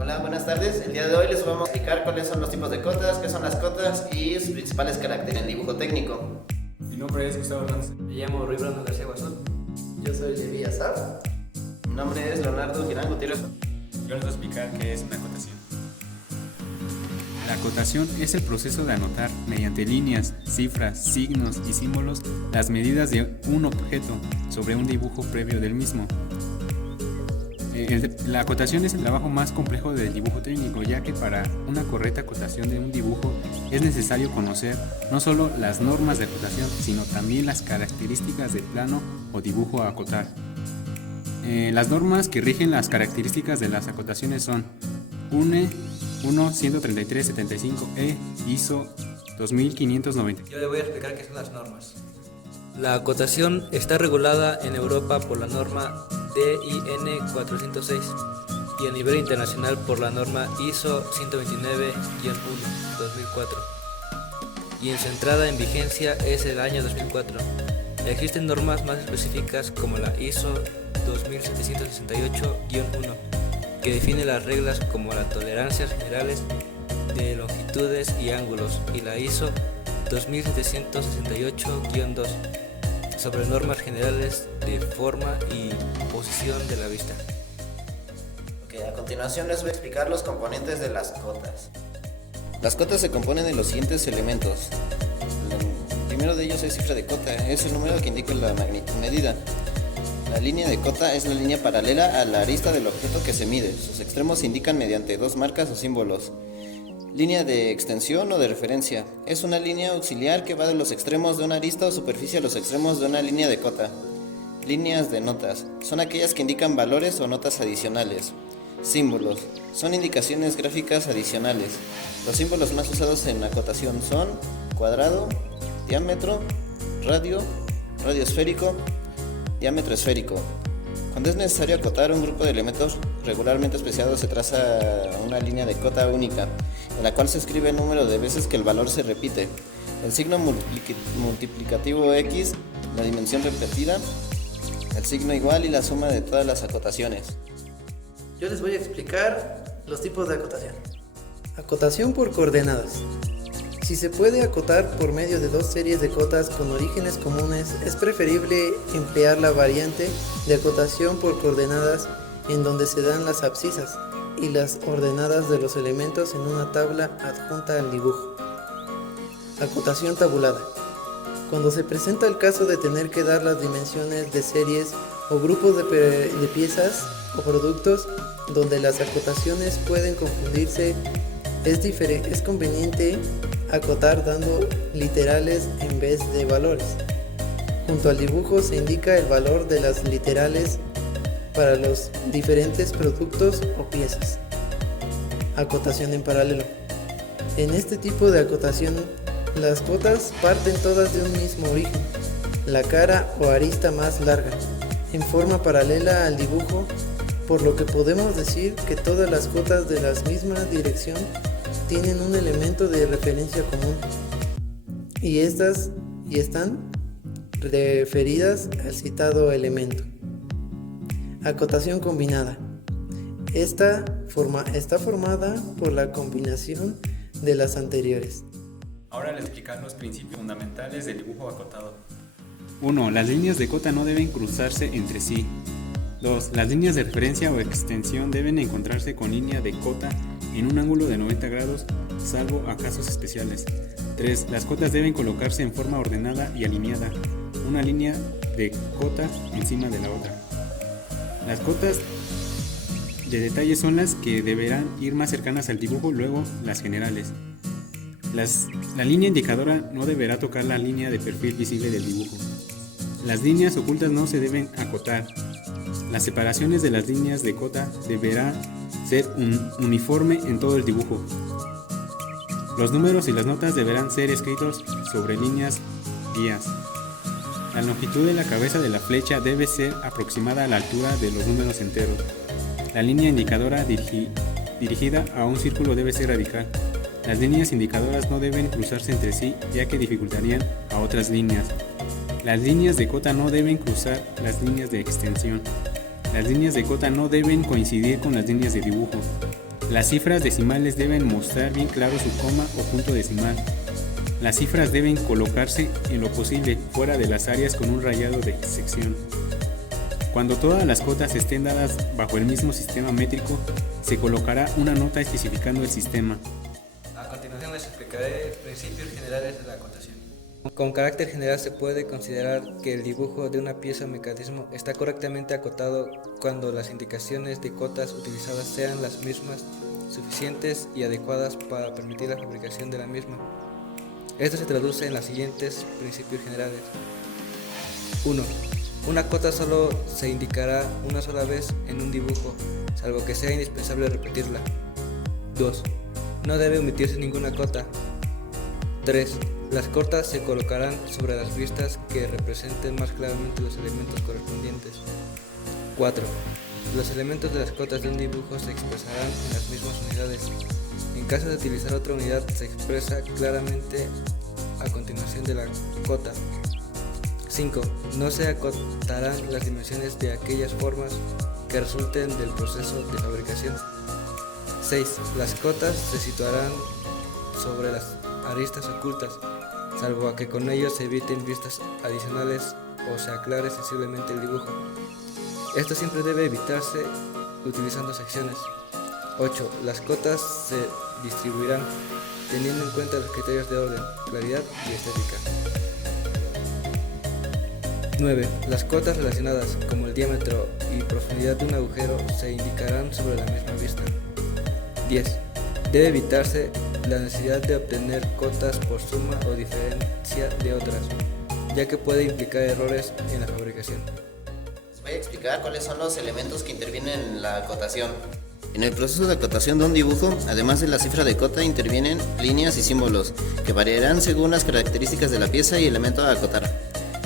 Hola, buenas tardes. El día de hoy les vamos a explicar cuáles son los tipos de cotas, qué son las cotas y sus principales características en dibujo técnico. Mi nombre es Gustavo Hernández. Me llamo Rui Brando García Guasón. Yo soy Levi Azar. Mi nombre es Leonardo Girán Gutiérrez. Yo les voy a explicar qué es una acotación. La acotación es el proceso de anotar mediante líneas, cifras, signos y símbolos las medidas de un objeto sobre un dibujo previo del mismo. La acotación es el trabajo más complejo del dibujo técnico, ya que para una correcta acotación de un dibujo es necesario conocer no solo las normas de acotación, sino también las características del plano o dibujo a acotar. Las normas que rigen las características de las acotaciones son UNE 1-133-75-E ISO 2590. Yo le voy a explicar qué son las normas. La acotación está regulada en Europa por la norma DIN 406 y a nivel internacional por la norma ISO 129-1-2004, y en su entrada en vigencia es el año 2004. Existen normas más específicas como la ISO 2768-1, que define las reglas como las tolerancias generales de longitudes y ángulos, y la ISO 2768-2 sobre normas generales de forma y posición de la vista. A continuación les voy a explicar los componentes de las cotas. Las cotas se componen de los siguientes elementos. El primero de ellos es cifra de cota, es el número que indica la magnitud medida. La línea de cota es la línea paralela a la arista del objeto que se mide. Sus extremos se indican mediante dos marcas o símbolos. Línea de extensión o de referencia. Es una línea auxiliar que va de los extremos de una arista o superficie a los extremos de una línea de cota. Líneas de notas. Son aquellas que indican valores o notas adicionales. Símbolos. Son indicaciones gráficas adicionales. Los símbolos más usados en acotación son cuadrado, diámetro, radio, radio esférico, diámetro esférico. Cuando es necesario acotar un grupo de elementos regularmente especiados, se traza una línea de cota única, en la cual se escribe el número de veces que el valor se repite, el signo multiplicativo X, la dimensión repetida, el signo igual y la suma de todas las acotaciones. Yo les voy a explicar los tipos de acotación. Acotación por coordenadas. Si se puede acotar por medio de dos series de cotas con orígenes comunes, es preferible emplear la variante de acotación por coordenadas, en donde se dan las abscisas y las ordenadas de los elementos en una tabla adjunta al dibujo. Acotación tabulada. Cuando se presenta el caso de tener que dar las dimensiones de series o grupos de piezas o productos donde las acotaciones pueden confundirse, es conveniente acotar dando literales en vez de valores. Junto al dibujo se indica el valor de las literales para los diferentes productos o piezas. Acotación en paralelo. En este tipo de acotación, las cotas parten todas de un mismo origen, la cara o arista más larga, en forma paralela al dibujo, por lo que podemos decir que todas las cotas de la misma dirección tienen un elemento de referencia común y están referidas al citado elemento. Acotación combinada. Esta está formada por la combinación de las anteriores. Ahora les explicar los principios fundamentales del dibujo acotado. 1. Las líneas de cota no deben cruzarse entre sí. 2. Las líneas de referencia o extensión deben encontrarse con línea de cota en un ángulo de 90 grados, salvo a casos especiales. 3. Las cotas deben colocarse en forma ordenada y alineada, una línea de cota encima de la otra. Las cotas de detalle son las que deberán ir más cercanas al dibujo, luego las generales. La línea indicadora no deberá tocar la línea de perfil visible del dibujo. Las líneas ocultas no se deben acotar. Las separaciones de las líneas de cota deberán ser uniforme en todo el dibujo. Los números y las notas deberán ser escritos sobre líneas guías. La longitud de la cabeza de la flecha debe ser aproximada a la altura de los números enteros. La línea indicadora dirigida a un círculo debe ser radical. Las líneas indicadoras no deben cruzarse entre sí, ya que dificultarían a otras líneas. Las líneas de cota no deben cruzar las líneas de extensión. Las líneas de cota no deben coincidir con las líneas de dibujo. Las cifras decimales deben mostrar bien claro su coma o punto decimal. Las cifras deben colocarse en lo posible fuera de las áreas con un rayado de sección. Cuando todas las cotas estén dadas bajo el mismo sistema métrico, se colocará una nota especificando el sistema. A continuación les explicaré principios generales de la acotación. Con carácter general se puede considerar que el dibujo de una pieza o mecanismo está correctamente acotado cuando las indicaciones de cotas utilizadas sean las mismas, suficientes y adecuadas para permitir la fabricación de la misma. Esto se traduce en los siguientes principios generales. 1. Una cota solo se indicará una sola vez en un dibujo, salvo que sea indispensable repetirla. 2. No debe omitirse ninguna cota. 3. Las cotas se colocarán sobre las vistas que representen más claramente los elementos correspondientes. 4. Los elementos de las cotas de un dibujo se expresarán en las mismas unidades. En caso de utilizar otra unidad, se expresa claramente a continuación de la cota. 5. No se acotarán las dimensiones de aquellas formas que resulten del proceso de fabricación. 6. Las cotas se situarán sobre las aristas ocultas, salvo a que con ello se eviten vistas adicionales o se aclare sensiblemente el dibujo. Esto siempre debe evitarse utilizando secciones. 8. Las cotas se distribuirán teniendo en cuenta los criterios de orden, claridad y estética. 9. Las cotas relacionadas, como el diámetro y profundidad de un agujero, se indicarán sobre la misma vista. 10. Debe evitarse la necesidad de obtener cotas por suma o diferencia de otras, ya que puede implicar errores en la fabricación. Les voy a explicar cuáles son los elementos que intervienen en la acotación. En el proceso de acotación de un dibujo, además de la cifra de cota, intervienen líneas y símbolos, que variarán según las características de la pieza y elemento a acotar.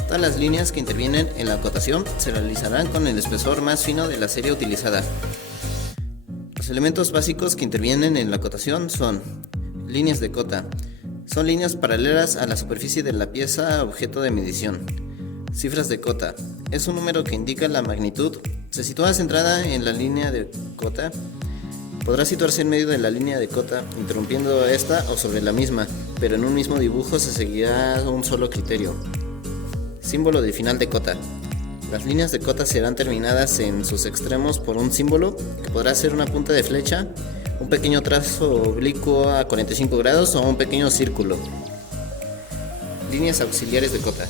Todas las líneas que intervienen en la acotación se realizarán con el espesor más fino de la serie utilizada. Los elementos básicos que intervienen en la acotación son líneas de cota. Son líneas paralelas a la superficie de la pieza objeto de medición. Cifras de cota. Es un número que indica la magnitud. Se sitúa centrada en la línea de cota. Podrá situarse en medio de la línea de cota, interrumpiendo esta o sobre la misma, pero en un mismo dibujo se seguirá un solo criterio. Símbolo de final de cota. Las líneas de cota serán terminadas en sus extremos por un símbolo, que podrá ser una punta de flecha, un pequeño trazo oblicuo a 45 grados o un pequeño círculo. Líneas auxiliares de cota.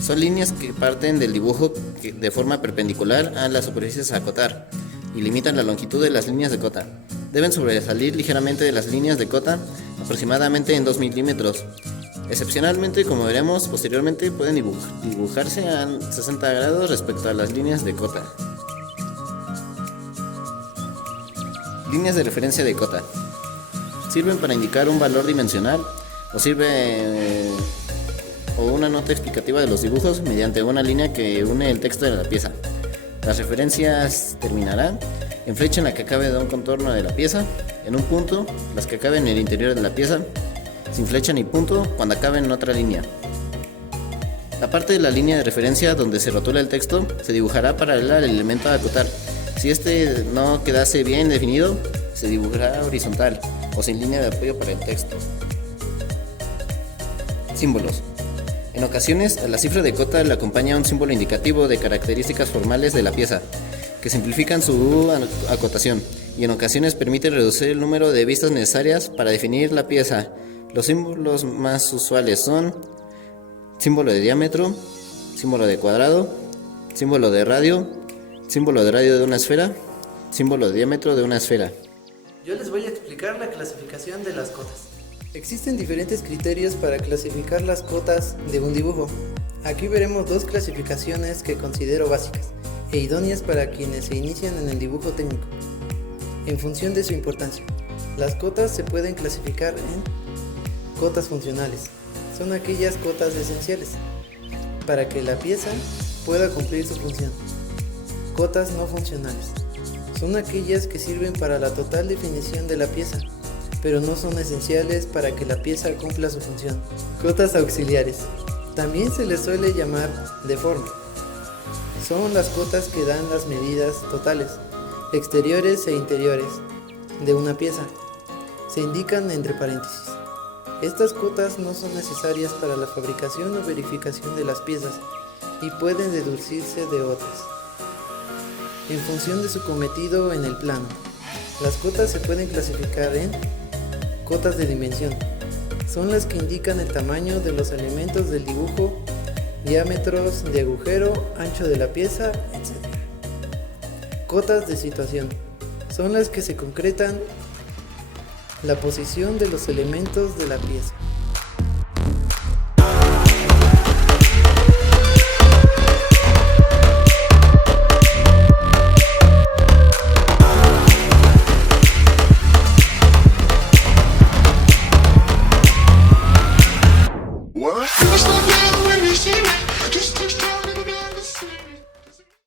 Son líneas que parten del dibujo de forma perpendicular a las superficies a acotar y limitan la longitud de las líneas de cota. Deben sobresalir ligeramente de las líneas de cota, aproximadamente en 2 milímetros. Excepcionalmente, como veremos posteriormente, pueden dibujarse a 60 grados respecto a las líneas de cota. Líneas de referencia de cota. Sirven para indicar un valor dimensional o una nota explicativa de los dibujos mediante una línea que une el texto de la pieza. Las referencias terminarán en flecha en la que acabe de un contorno de la pieza, en un punto, las que acaben en el interior de la pieza, sin flecha ni punto cuando acaben en otra línea. La parte de la línea de referencia donde se rotula el texto se dibujará paralela al elemento a acotar. Si este no quedase bien definido, se dibujará horizontal o sin línea de apoyo para el texto. Símbolos. En ocasiones, a la cifra de cota le acompaña un símbolo indicativo de características formales de la pieza, que simplifican su acotación, y en ocasiones permite reducir el número de vistas necesarias para definir la pieza. Los símbolos más usuales son símbolo de diámetro, símbolo de cuadrado, símbolo de radio de una esfera, símbolo de diámetro de una esfera. Yo les voy a explicar la clasificación de las cotas. Existen diferentes criterios para clasificar las cotas de un dibujo. Aquí veremos dos clasificaciones que considero básicas e idóneas para quienes se inician en el dibujo técnico, en función de su importancia. Las cotas se pueden clasificar en cotas funcionales. Son aquellas cotas esenciales para que la pieza pueda cumplir su función. Cotas no funcionales. Son aquellas que sirven para la total definición de la pieza, pero no son esenciales para que la pieza cumpla su función. Cotas auxiliares. También se les suele llamar de forma. Son las cotas que dan las medidas totales, exteriores e interiores, de una pieza. Se indican entre paréntesis. Estas cotas no son necesarias para la fabricación o verificación de las piezas y pueden deducirse de otras, en función de su cometido en el plano. Las cotas se pueden clasificar en cotas de dimensión. Son las que indican el tamaño de los elementos del dibujo, diámetros de agujero, ancho de la pieza, etc. Cotas de situación. Son las que se concretan la posición de los elementos de la pieza.